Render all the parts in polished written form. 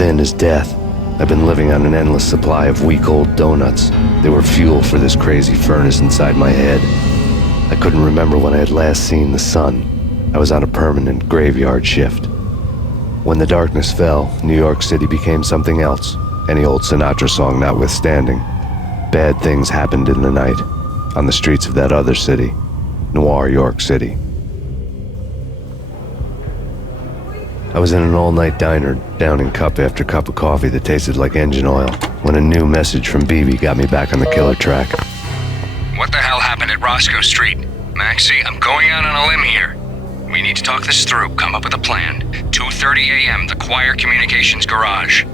thin as death. I've been living on an endless supply of week-old donuts. They were fuel for this crazy furnace inside my head. I couldn't remember when I had last seen the sun. I was on a permanent graveyard shift. When the darkness fell, New York City became something else, any old Sinatra song notwithstanding. Bad things happened in the night, on the streets of that other city, Noir York City. I was in an all-night diner, downing cup after cup of coffee that tasted like engine oil, when a new message from BB got me back on the killer track. What the hell happened at Roscoe Street? Maxie, I'm going out on a limb here. We need to talk this through, come up with a plan. 2:30 a.m., the Choir Communications Garage.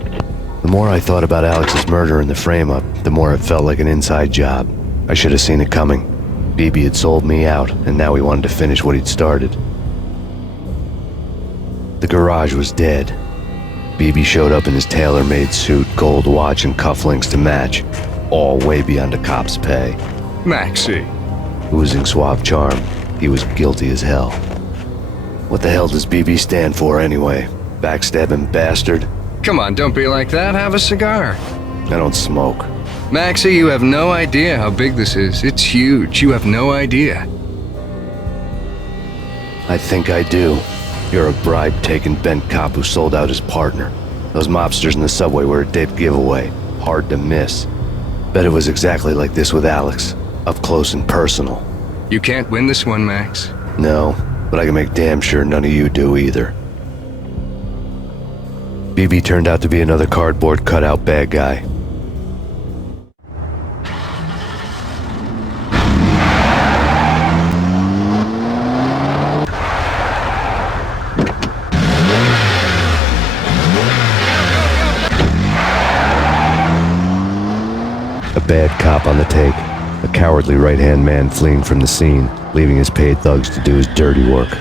The more I thought about Alex's murder and the frame-up, the more it felt like an inside job. I should have seen it coming. BB had sold me out, and now he wanted to finish what he'd started. The garage was dead. BB showed up in his tailor-made suit, gold watch, and cufflinks to match, all way beyond a cop's pay. Maxie. Oozing suave charm, he was guilty as hell. What the hell does BB stand for anyway? Backstabbing bastard? Come on, don't be like that. Have a cigar. I don't smoke. Maxie, you have no idea how big this is. It's huge. You have no idea. I think I do. You're a bribe-taking bent cop who sold out his partner. Those mobsters in the subway were a dead giveaway. Hard to miss. Bet it was exactly like this with Alex. Up close and personal. You can't win this one, Max. No, but I can make damn sure none of you do either. BB turned out to be another cardboard cutout bad guy. A bad cop on the take, a cowardly right-hand man fleeing from the scene, leaving his paid thugs to do his dirty work.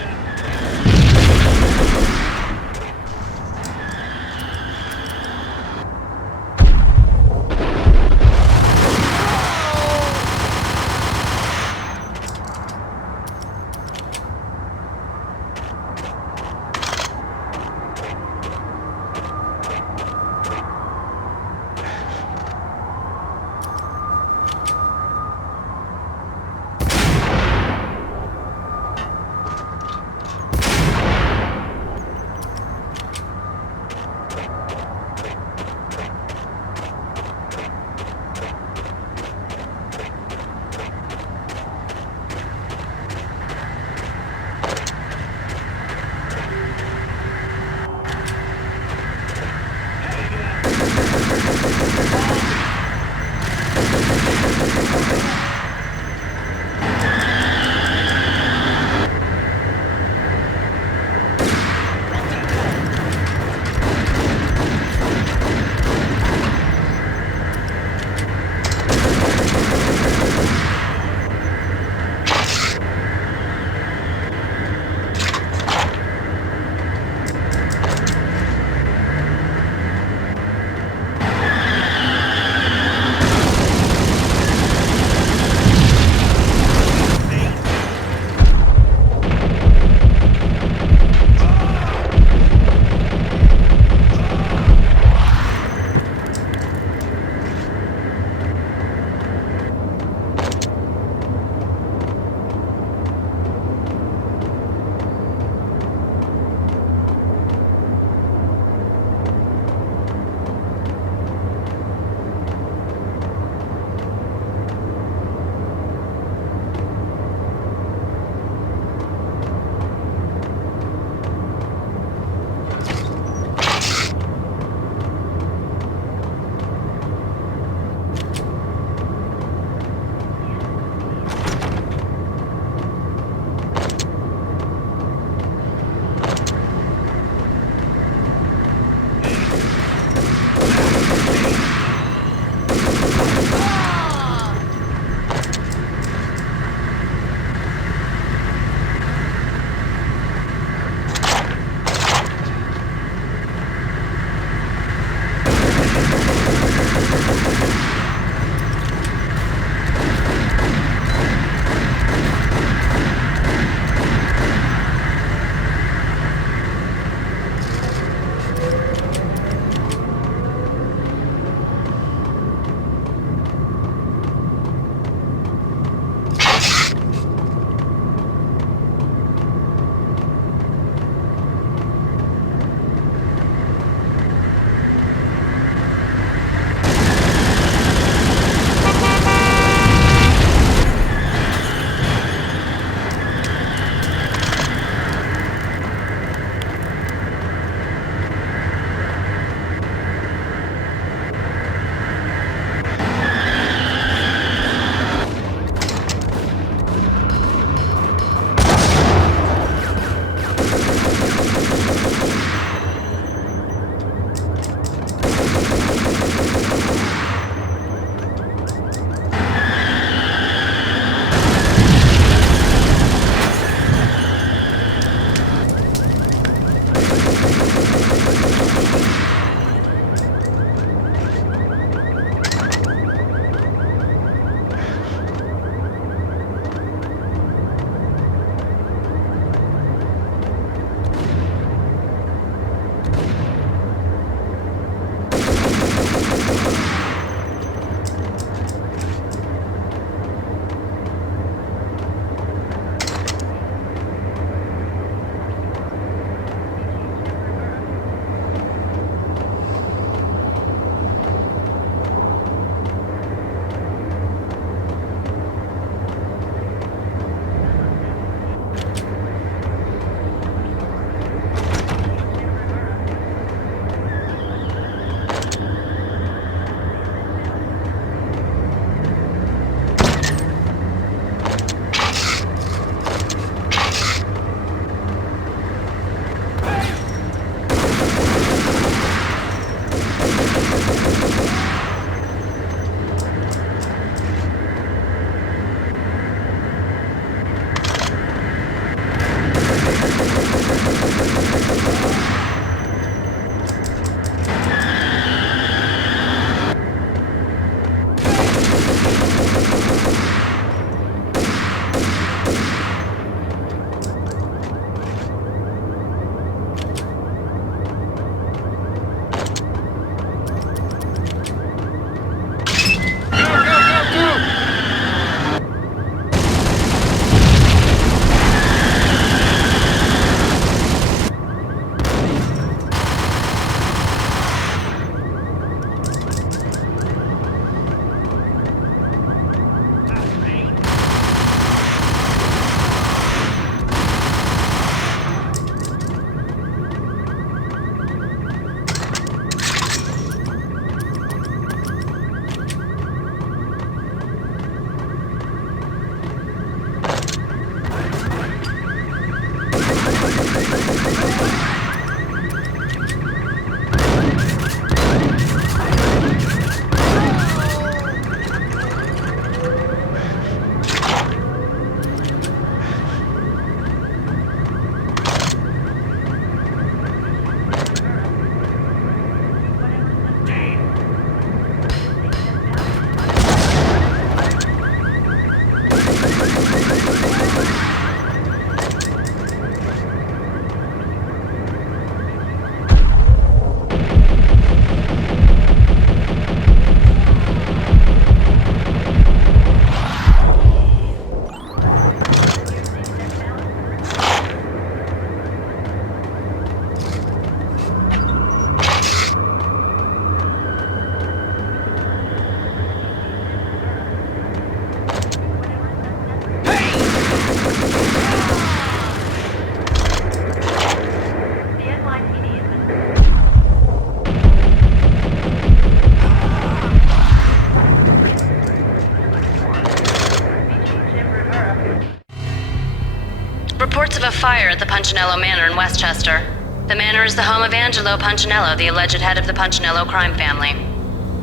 at the Punchinello Manor in Westchester. The manor is the home of Angelo Punchinello, the alleged head of the Punchinello crime family.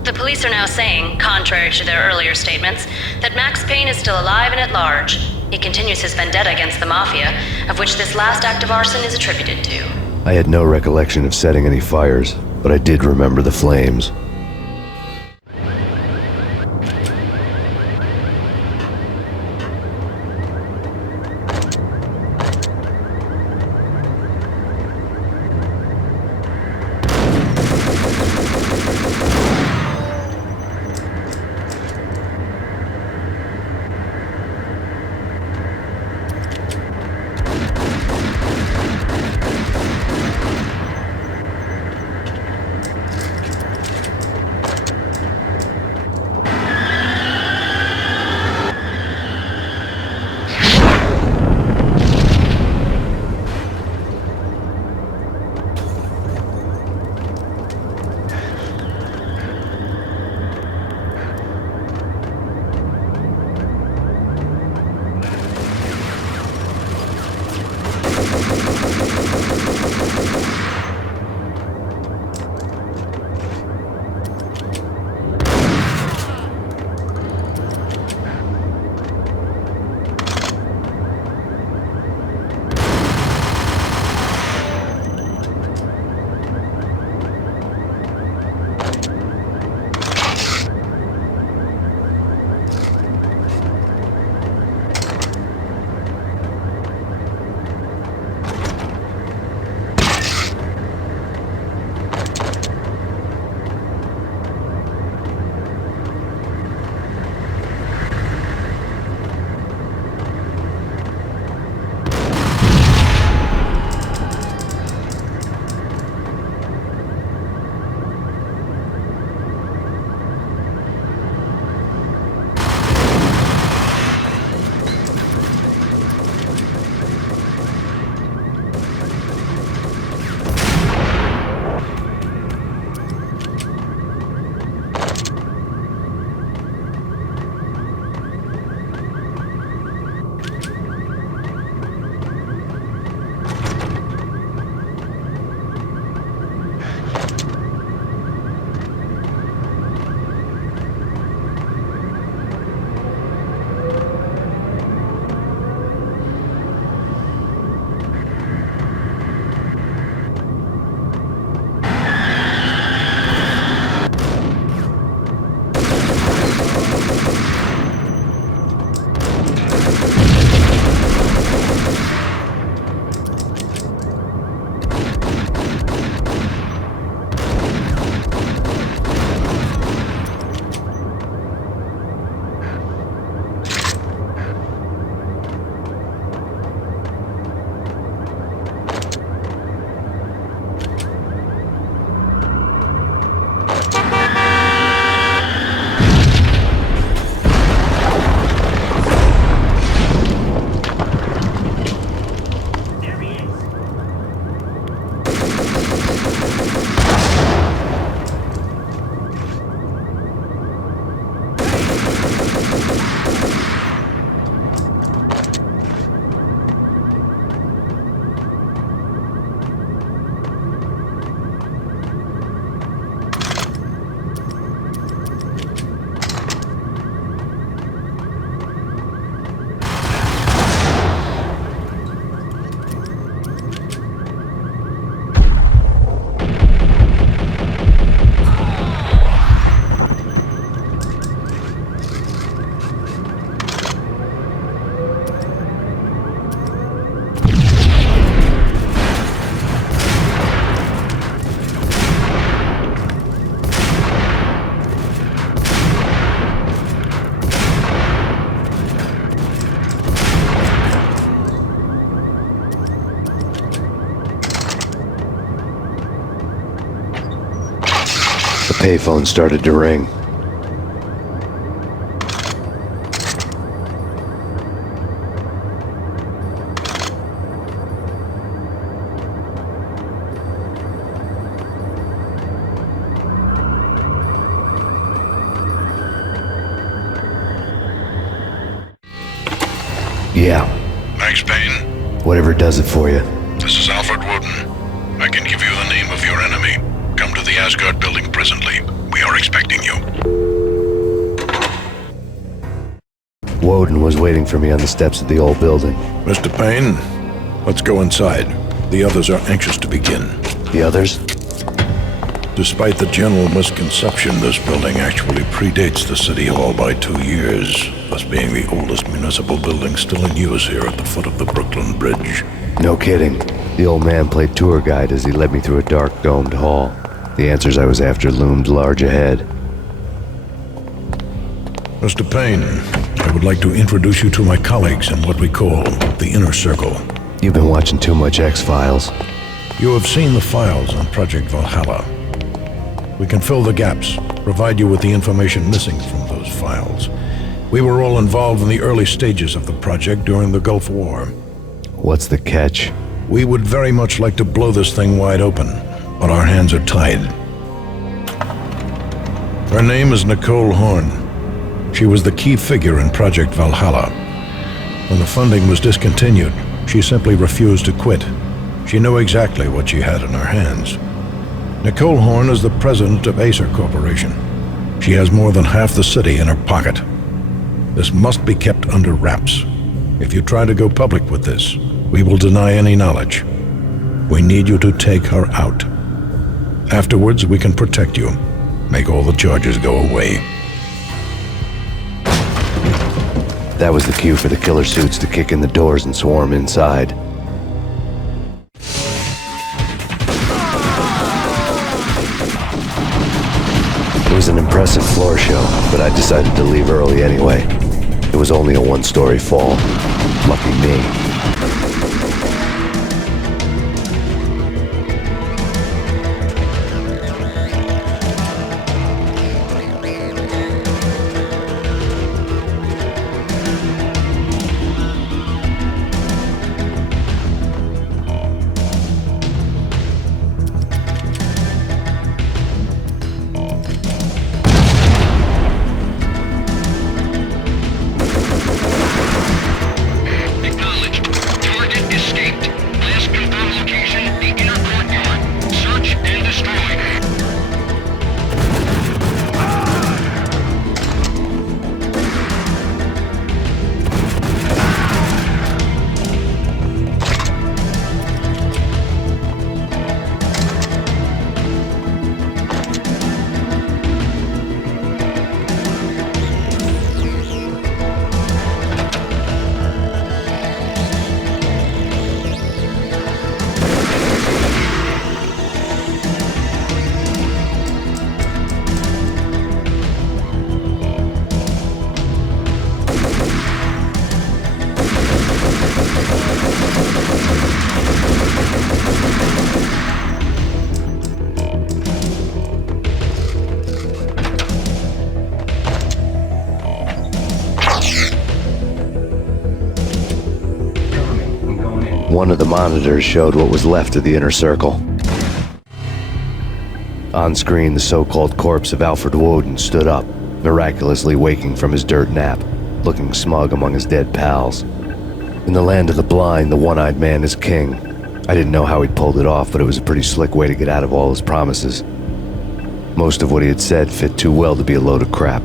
The police are now saying, contrary to their earlier statements, that Max Payne is still alive and at large. He continues his vendetta against the Mafia, of which this last act of arson is attributed to. I had no recollection of setting any fires, but I did remember the flames. The payphone started to ring. Yeah. Max Payne? Whatever does it for you. This is Alfred Woden. I can give you the name of your enemy. Come to the Asgard building presently. We are expecting you. Woden was waiting for me on the steps of the old building. Mr. Payne, let's go inside. The others are anxious to begin. The others? Despite the general misconception, this building actually predates the City Hall by 2 years, thus being the oldest municipal building still in use here at the foot of the Brooklyn Bridge. No kidding. The old man played tour guide as he led me through a dark domed hall. The answers I was after loomed large ahead. Mr. Payne, I would like to introduce you to my colleagues in what we call the Inner Circle. You've been watching too much X-Files. You have seen the files on Project Valhalla. We can fill the gaps, provide you with the information missing from those files. We were all involved in the early stages of the project during the Gulf War. What's the catch? We would very much like to blow this thing wide open, but our hands are tied. Her name is Nicole Horn. She was the key figure in Project Valhalla. When the funding was discontinued, she simply refused to quit. She knew exactly what she had in her hands. Nicole Horn is the president of Acer Corporation. She has more than half the city in her pocket. This must be kept under wraps. If you try to go public with this, we will deny any knowledge. We need you to take her out. Afterwards, we can protect you. Make all the charges go away. That was the cue for the killer suits to kick in the doors and swarm inside. It was an impressive floor show, but I decided to leave early anyway. It was only a one-story fall. Lucky me. One of the monitors showed what was left of the Inner Circle. On screen, the so-called corpse of Alfred Woden stood up, miraculously waking from his dirt nap, looking smug among his dead pals. In the land of the blind, the one-eyed man is king. I didn't know how he pulled it off, but it was a pretty slick way to get out of all his promises. Most of what he had said fit too well to be a load of crap.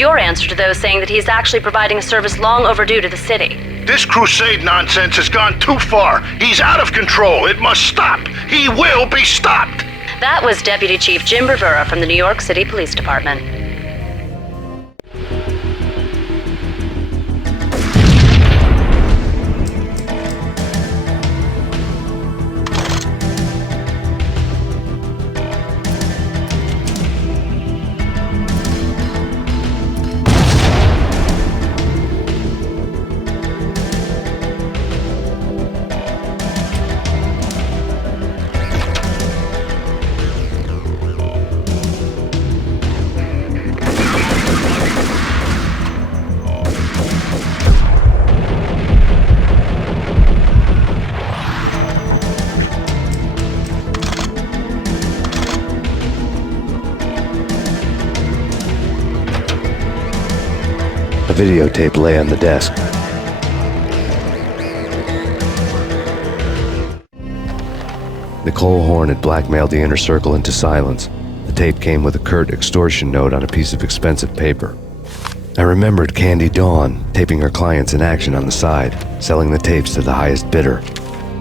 your answer to those saying that he is actually providing a service long overdue to the city? This crusade nonsense has gone too far. He's out of control. It must stop. He will be stopped. That was Deputy Chief Jim Rivera from the New York City Police Department. A videotape lay on the desk. Nicole Horn had blackmailed the inner circle into silence. The tape came with a curt extortion note on a piece of expensive paper. I remembered Candy Dawn taping her clients in action on the side, selling the tapes to the highest bidder.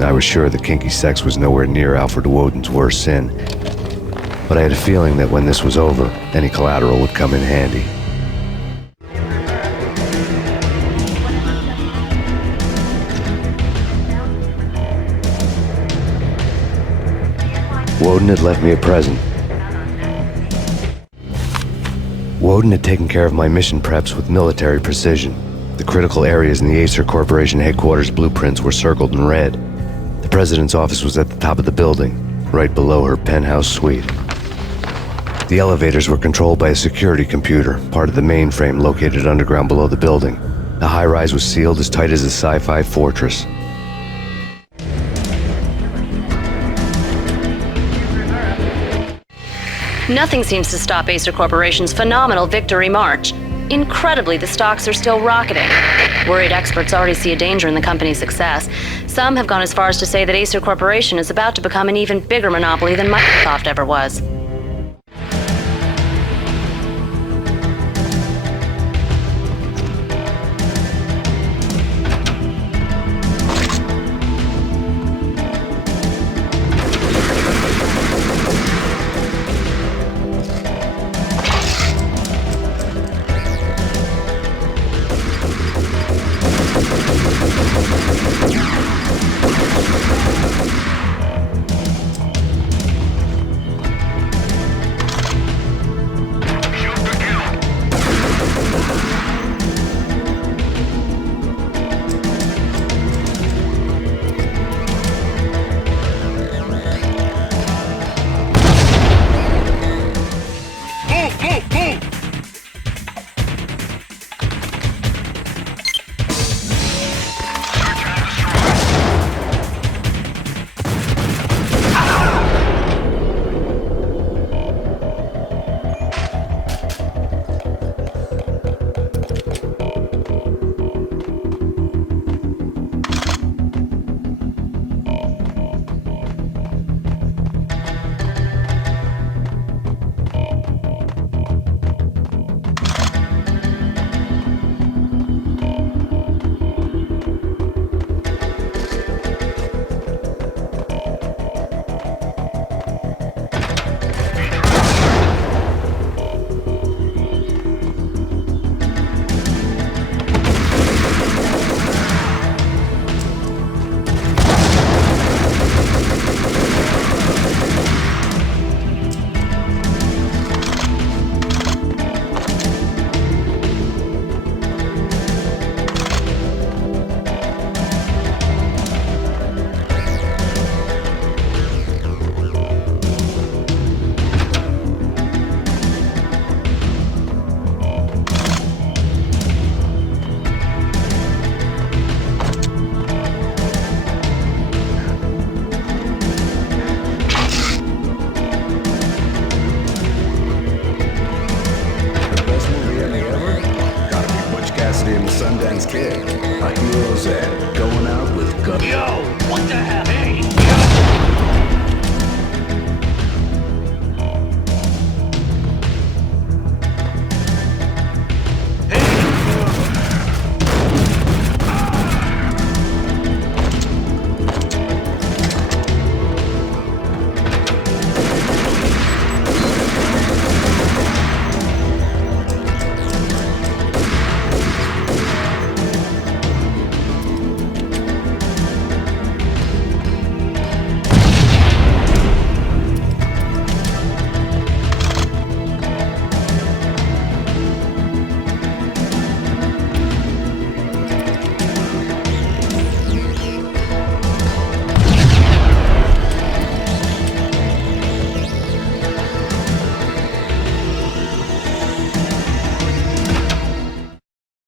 I was sure that kinky sex was nowhere near Alfred Woden's worst sin, but I had a feeling that when this was over, any collateral would come in handy. Woden had left me a present. Woden had taken care of my mission preps with military precision. The critical areas in the Acer Corporation headquarters blueprints were circled in red. The president's office was at the top of the building, right below her penthouse suite. The elevators were controlled by a security computer, part of the mainframe located underground below the building. The high-rise was sealed as tight as a sci-fi fortress. Nothing seems to stop Acer Corporation's phenomenal victory march. Incredibly, the stocks are still rocketing. Worried experts already see a danger in the company's success. Some have gone as far as to say that Acer Corporation is about to become an even bigger monopoly than Microsoft ever was.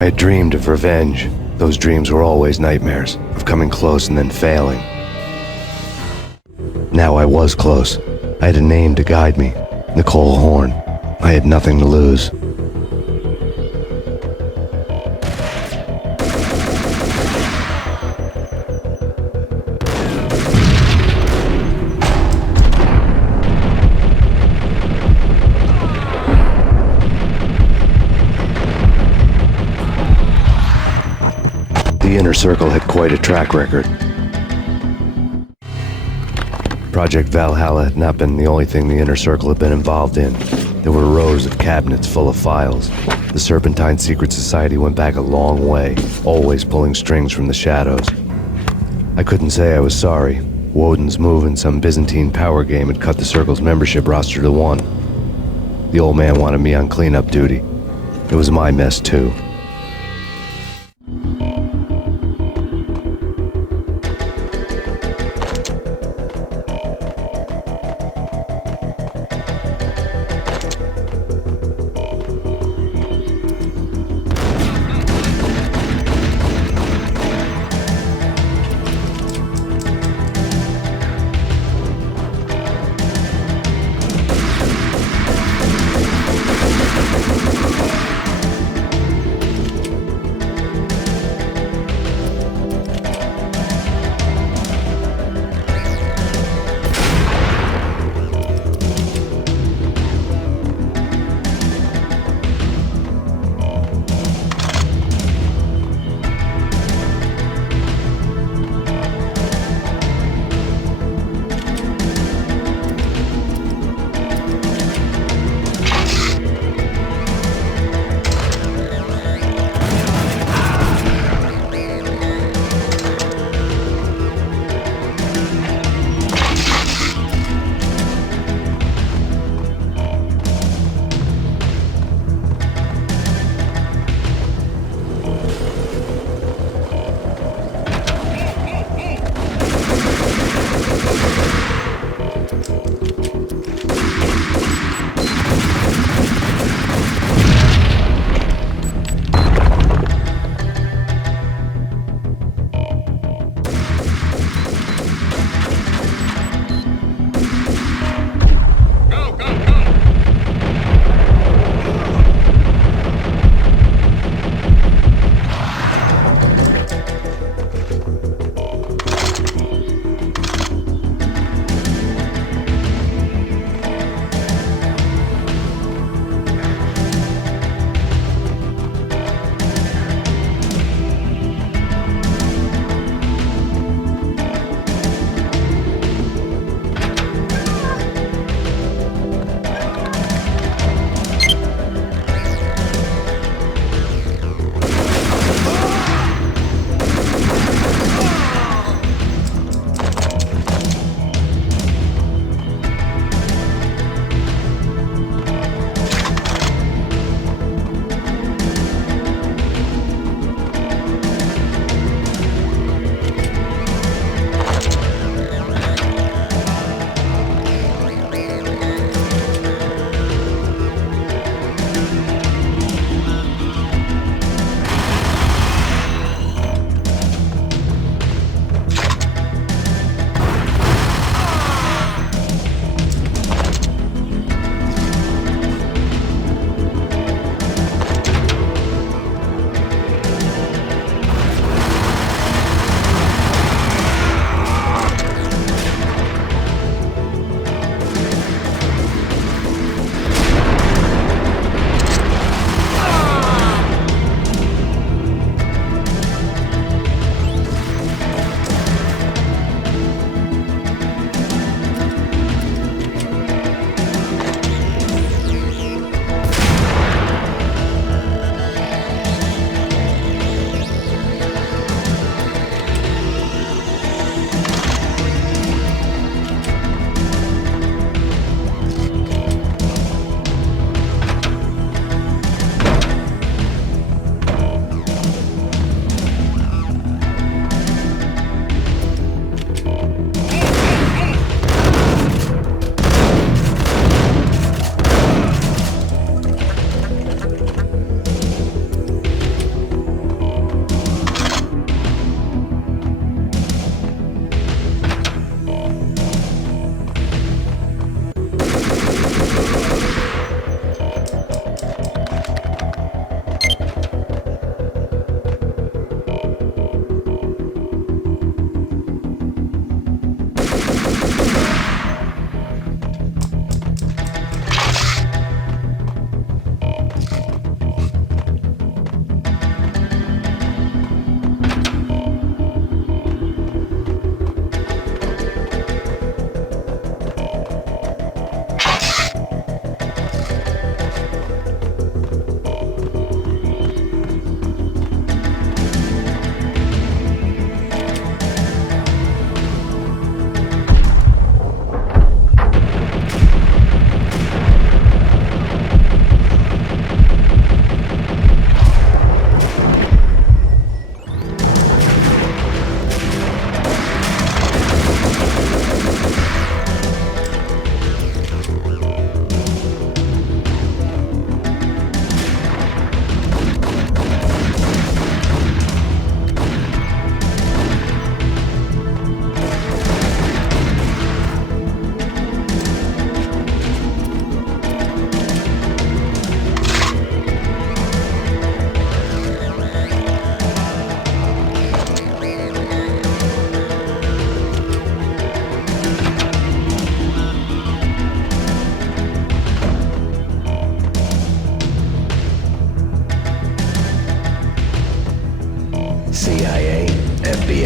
I had dreamed of revenge. Those dreams were always nightmares, of coming close and then failing. Now I was close. I had a name to guide me, Nicole Horn. I had nothing to lose. The Inner Circle had quite a track record. Project Valhalla had not been the only thing the Inner Circle had been involved in. There were rows of cabinets full of files. The Serpentine Secret Society went back a long way, always pulling strings from the shadows. I couldn't say I was sorry. Woden's move in some Byzantine power game had cut the Circle's membership roster to 1. The old man wanted me on cleanup duty. It was my mess too.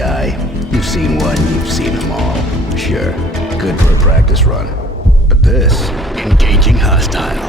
guy. You've seen one, you've seen them all. Sure, good for a practice run. But this, engaging hostile.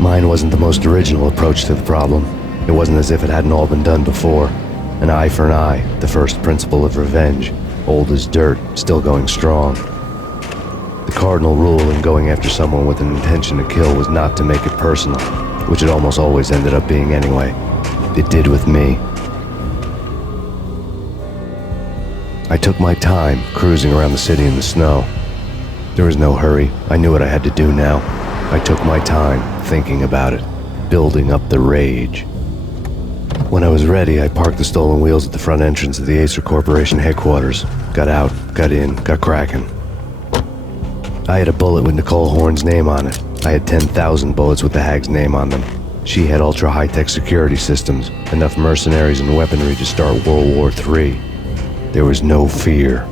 Mine wasn't the most original approach to the problem. It wasn't as if it hadn't all been done before. An eye for an eye, the first principle of revenge. Old as dirt, still going strong. The cardinal rule in going after someone with an intention to kill was not to make it personal, which it almost always ended up being anyway. It did with me. I took my time, cruising around the city in the snow. There was no hurry. I knew what I had to do now. I took my time, thinking about it, building up the rage. When I was ready, I parked the stolen wheels at the front entrance of the Acer Corporation headquarters. Got out, got in, got cracking. I had a bullet with Nicole Horn's name on it. I had 10,000 bullets with the hag's name on them. She had ultra-high-tech security systems, enough mercenaries and weaponry to start World War III. There was no fear.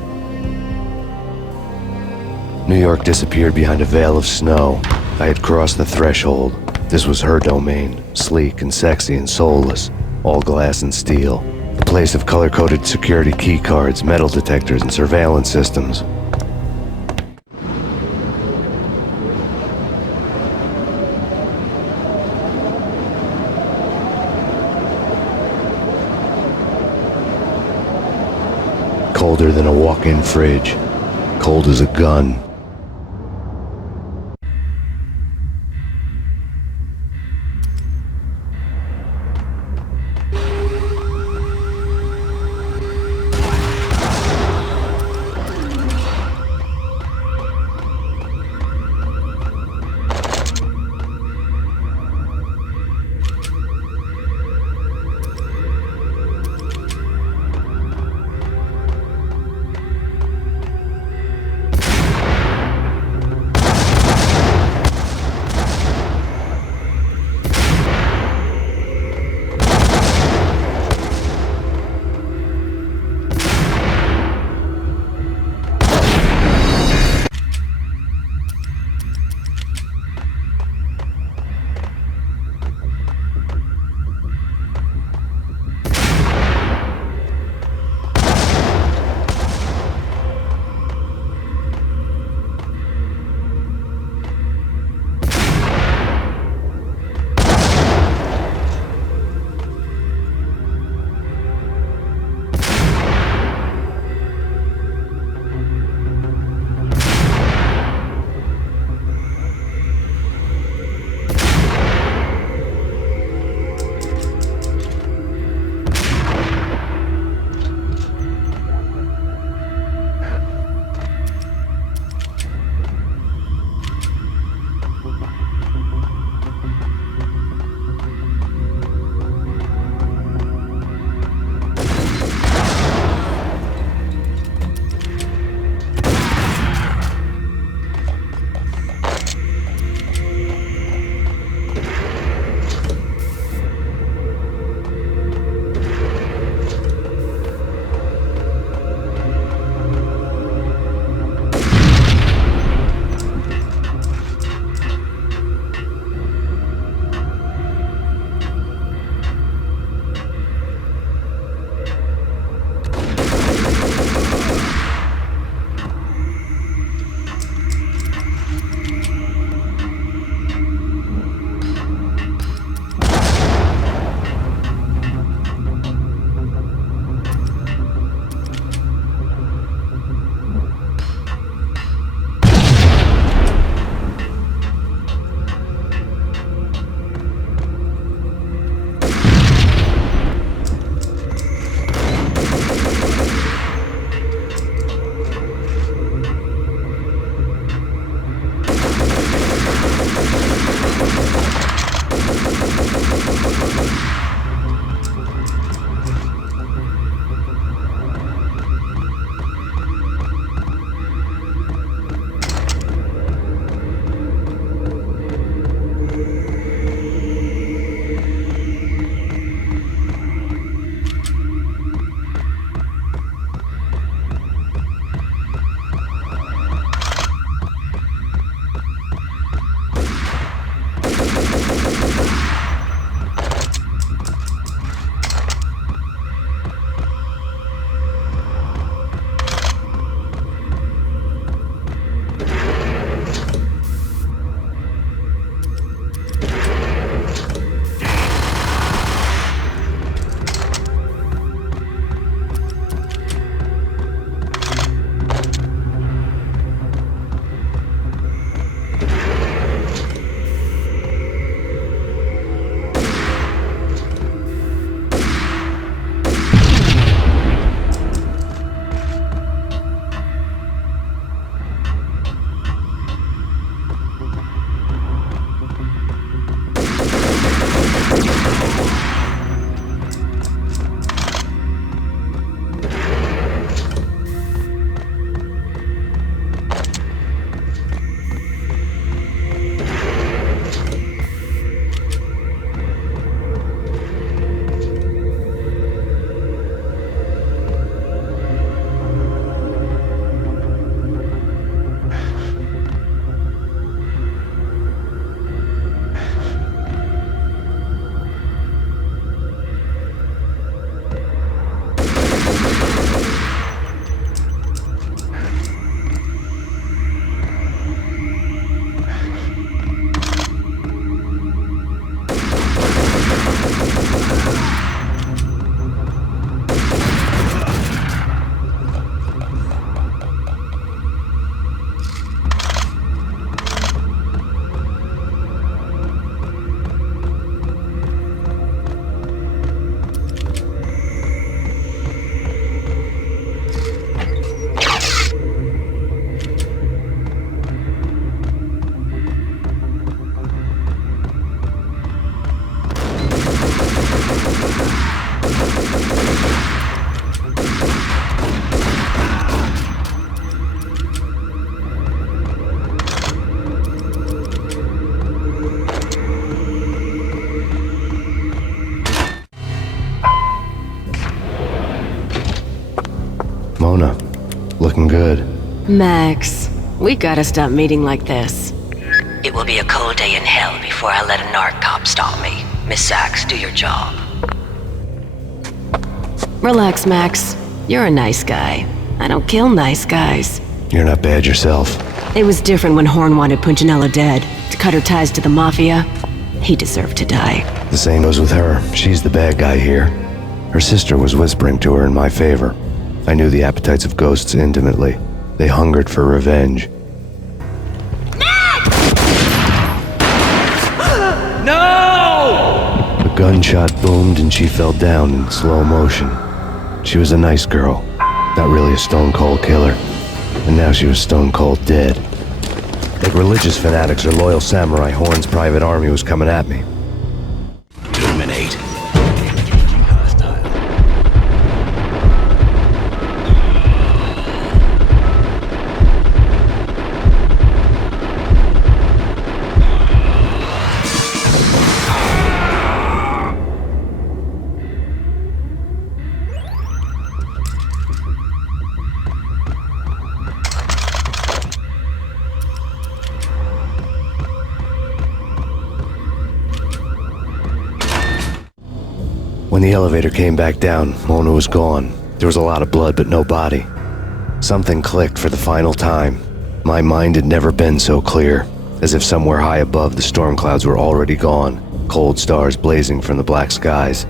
New York disappeared behind a veil of snow. I had crossed the threshold. This was her domain, sleek and sexy and soulless, all glass and steel. A place of color-coded security keycards, metal detectors, and surveillance systems. Colder than a walk-in fridge. Cold as a gun. looking good. Max, we gotta stop meeting like this. It will be a cold day in hell before I let a narc cop stop me. Miss Sachs, do your job. Relax, Max. You're a nice guy. I don't kill nice guys. You're not bad yourself. It was different when Horn wanted Punchinello dead, to cut her ties to the Mafia. He deserved to die. The same goes with her. She's the bad guy here. Her sister was whispering to her in my favor. I knew the appetites of ghosts intimately. They hungered for revenge. No! A gunshot boomed and she fell down in slow motion. She was a nice girl, not really a stone-cold killer. And now she was stone-cold dead. Like religious fanatics or loyal samurai, Horn's private army was coming at me. Terminate. Engaging hostile. When the elevator came back down, Mona was gone. There was a lot of blood, but no body. Something clicked for the final time. My mind had never been so clear, as if somewhere high above the storm clouds were already gone, cold stars blazing from the black skies.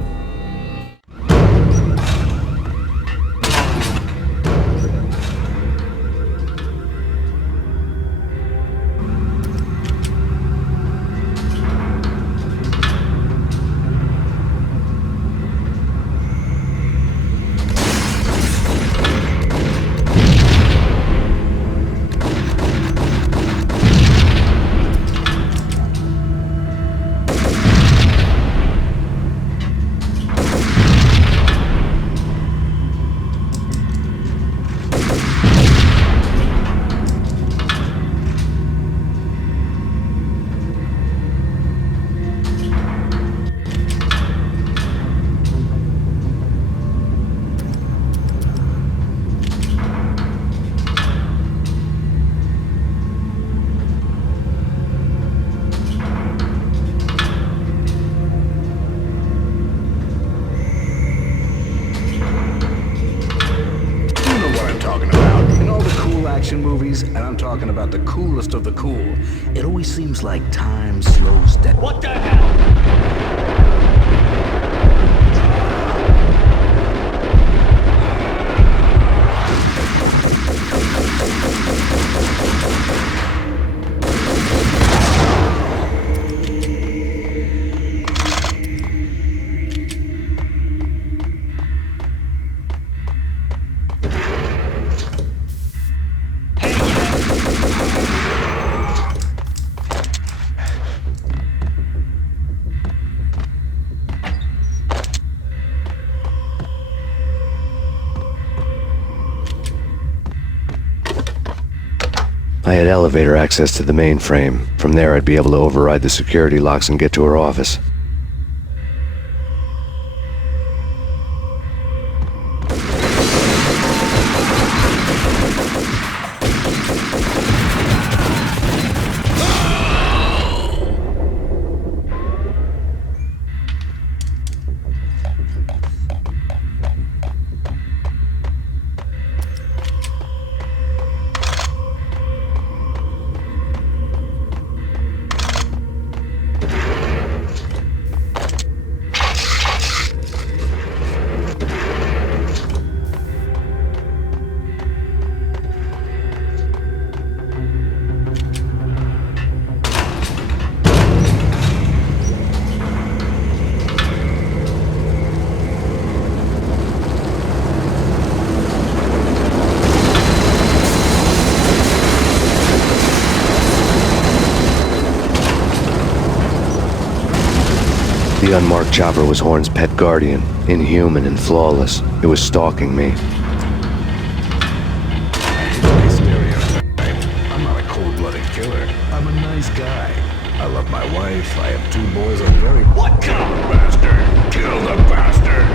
Movies, and I'm talking about the coolest of the cool. It always seems like time slows down. What the hell? I had elevator access to the mainframe. From there, I'd be able to override the security locks and get to her office. The unmarked chopper was Horn's pet guardian, inhuman and flawless. It was stalking me. I'm not a cold-blooded killer. I'm a nice guy. I love my wife. I have 2 boys. I'm very... What kind of bastard? Kill the bastard!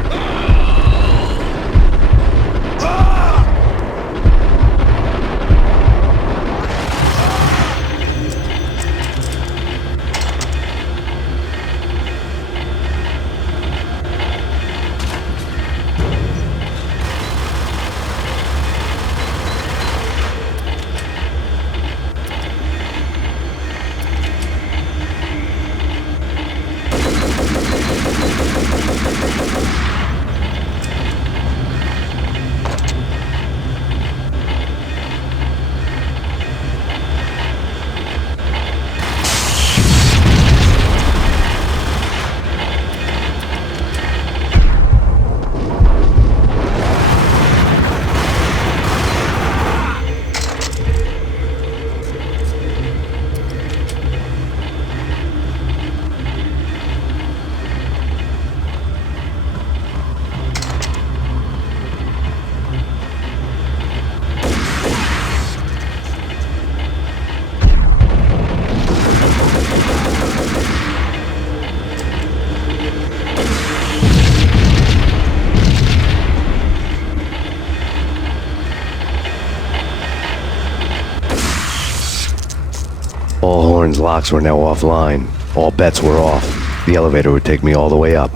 Horn's locks were now offline. All bets were off. The elevator would take me all the way up.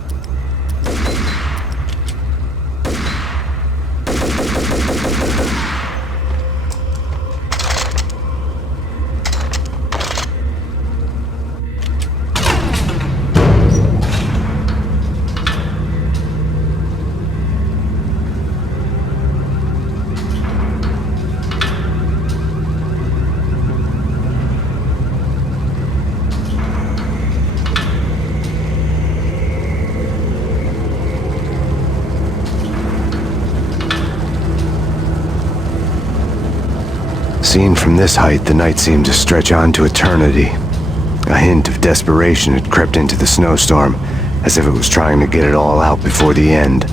Seen from this height, the night seemed to stretch on to eternity. A hint of desperation had crept into the snowstorm, as if it was trying to get it all out before the end.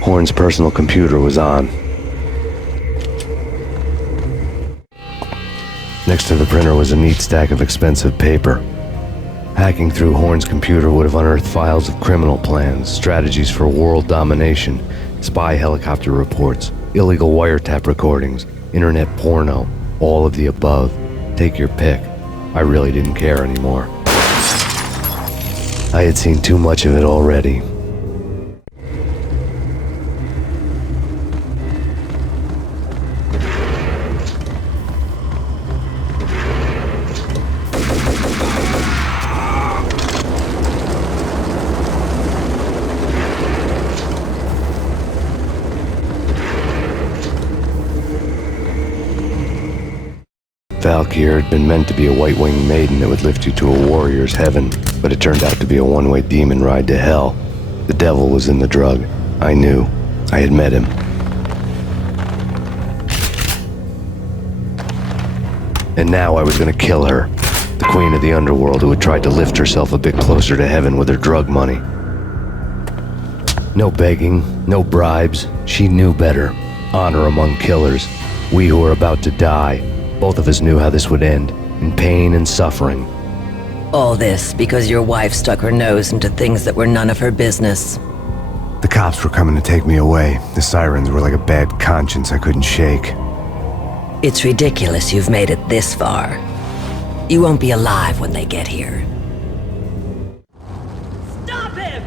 Horn's personal computer was on. Next to the printer was a neat stack of expensive paper. Hacking through Horn's computer would have unearthed files of criminal plans, strategies for world domination, spy helicopter reports, illegal wiretap recordings, internet porno, all of the above. Take your pick. I really didn't care anymore. I had seen too much of it already. Valkyr had been meant to be a white-winged maiden that would lift you to a warrior's heaven, but it turned out to be a one-way demon ride to hell. The devil was in the drug. I knew. I had met him. And now I was gonna kill her. The queen of the underworld who had tried to lift herself a bit closer to heaven with her drug money. No begging, no bribes. She knew better. Honor among killers. We who were about to die. Both of us knew how this would end, in pain and suffering. All this because your wife stuck her nose into things that were none of her business. The cops were coming to take me away. The sirens were like a bad conscience I couldn't shake. It's ridiculous you've made it this far. You won't be alive when they get here. Stop him!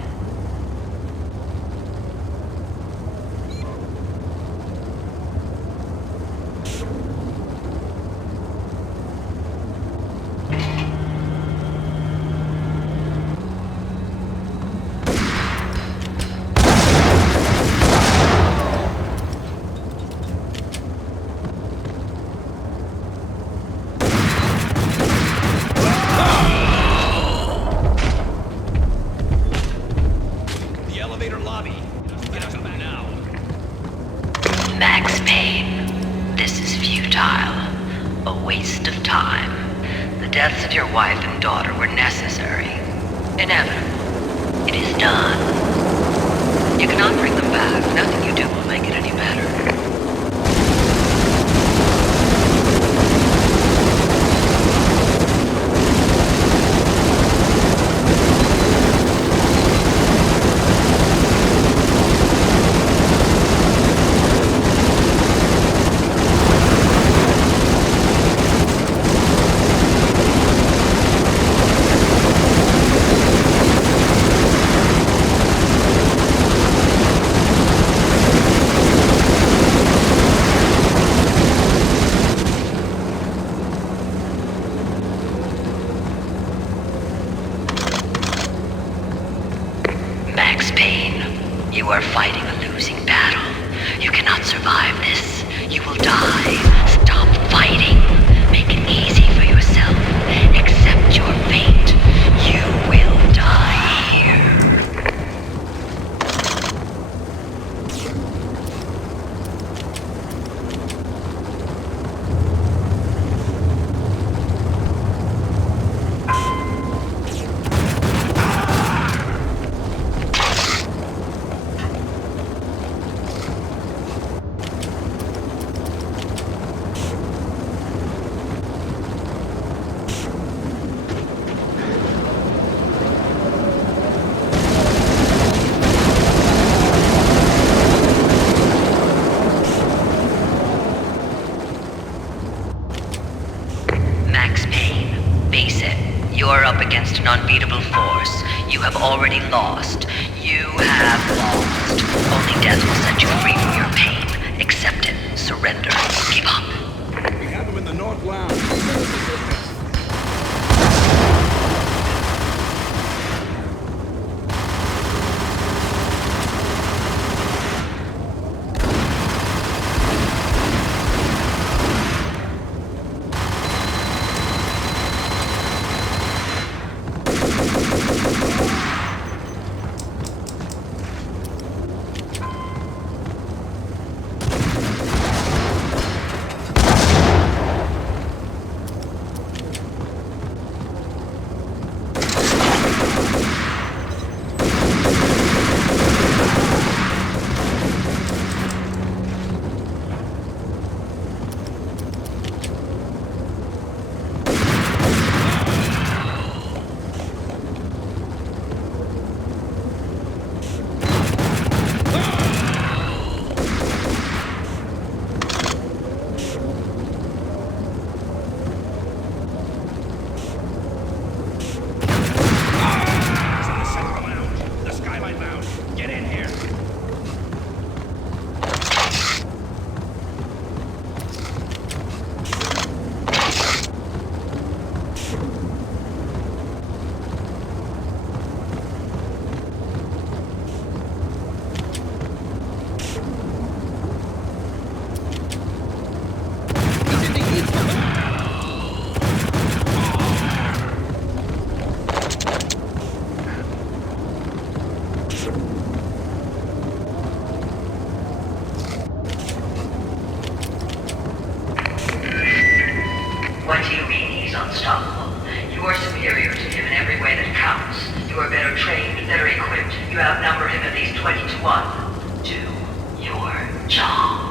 Max Payne, this is futile. A waste of time. The deaths of your wife and daughter were necessary. Inevitable. It is done. You cannot bring them back. Nothing you do will make it any better. You are fighting a losing battle. You cannot survive this. You will die. Stop fighting. Make it easy for yourself. Accept your fate. You will die here. Max Payne, face it. You're up against an unbeatable force. You have already lost. You have lost. Only death will set you free from your pain. Accept it. Surrender. Give up. We have him in the North Lounge. What do you mean he's unstoppable? You are superior to him in every way that counts. You are better trained, better equipped. You outnumber him at least 20 to 1. Do your job.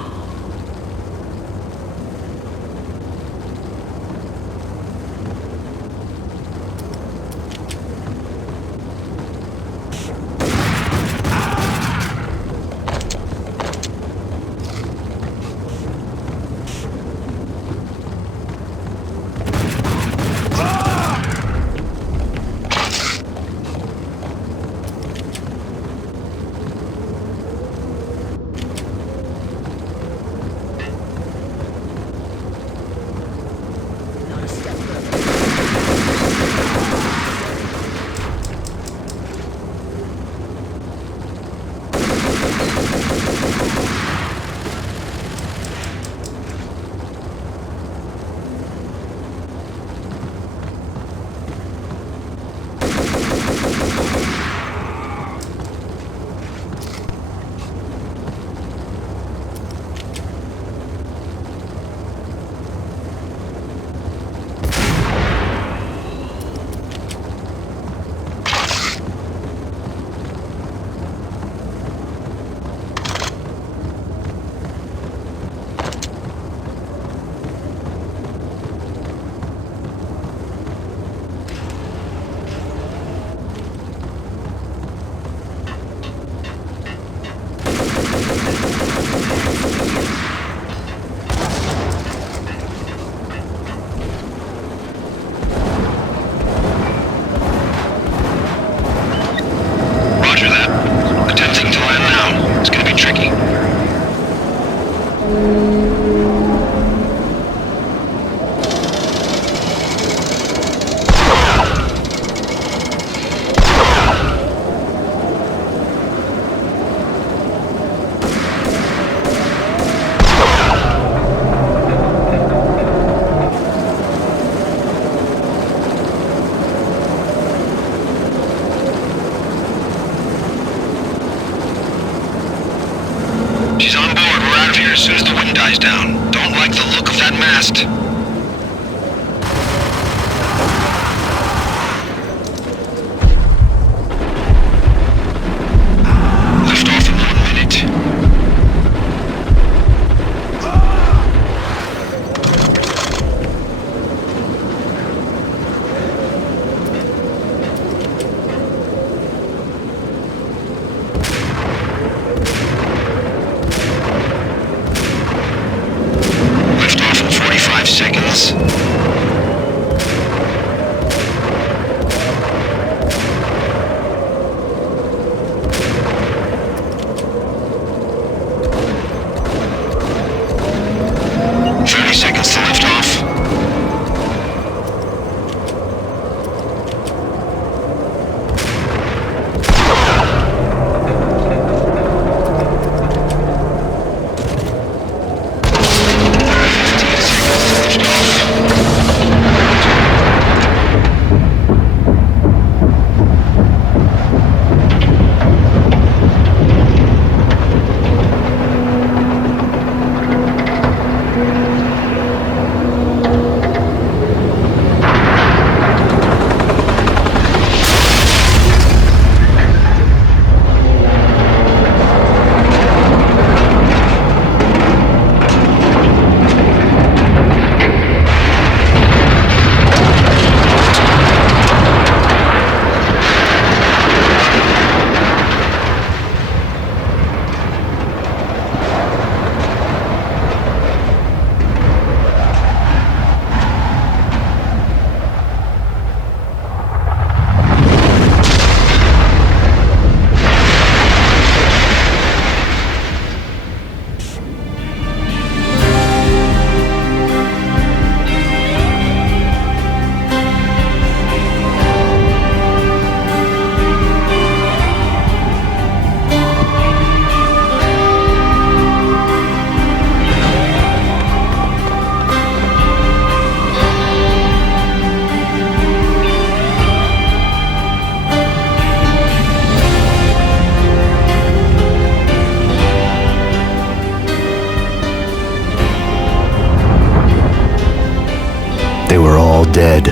all dead.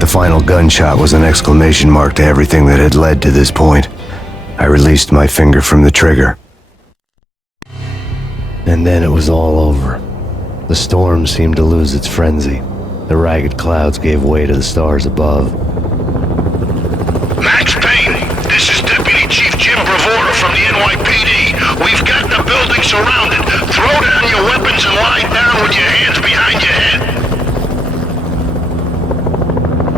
The final gunshot was an exclamation mark to everything that had led to this point. I released my finger from the trigger. And then it was all over. The storm seemed to lose its frenzy. The ragged clouds gave way to the stars above. Max Payne, this is Deputy Chief Jim Bravura from the NYPD. We've got the building surrounded. Throw down your weapons and lie down with your hands behind your head.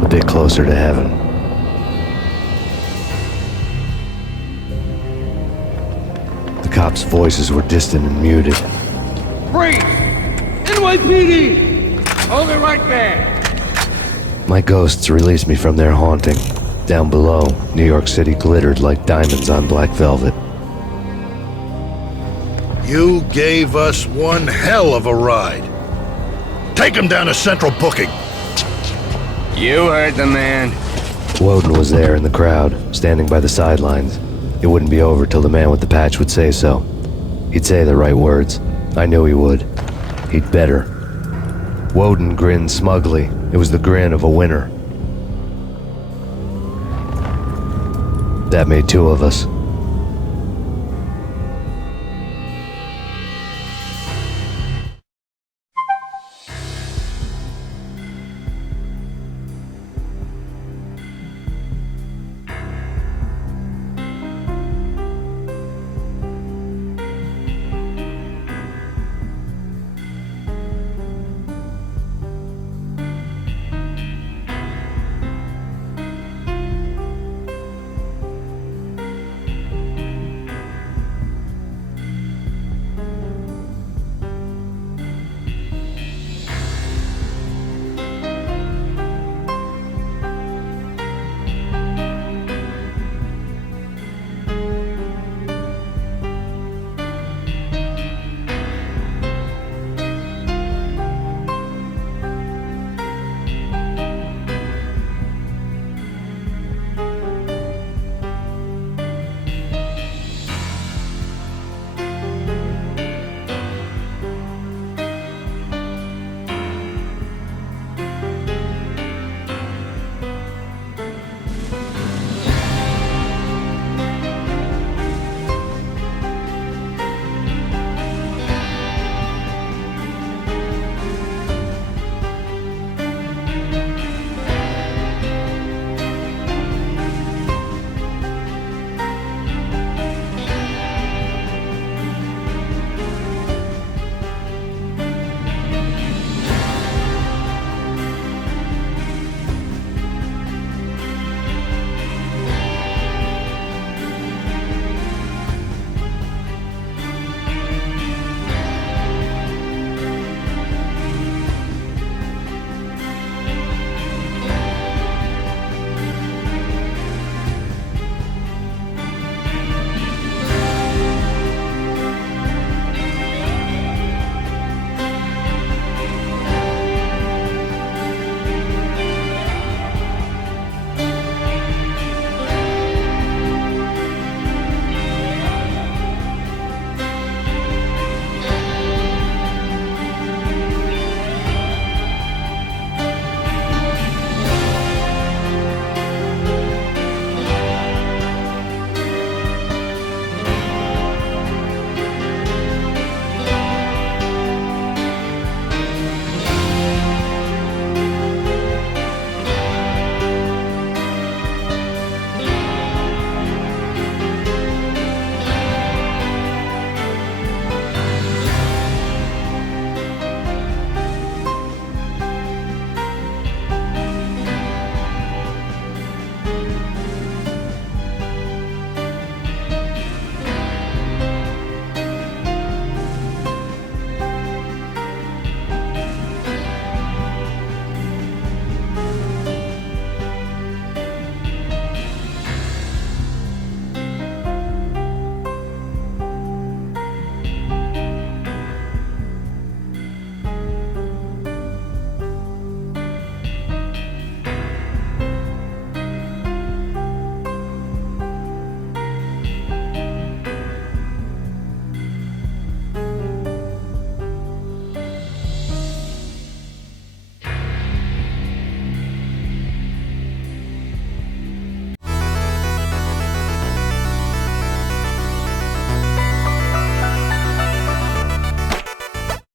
A bit closer to heaven. The cops' voices were distant and muted. Freeze! NYPD! Hold it right there! My ghosts released me from their haunting. Down below, New York City glittered like diamonds on black velvet. You gave us one hell of a ride. Take him down to Central Booking. You heard the man. Woden was there in the crowd, standing by the sidelines. It wouldn't be over till the man with the patch would say so. He'd say the right words. I knew he would. He'd better. Woden grinned smugly. It was the grin of a winner. That made two of us.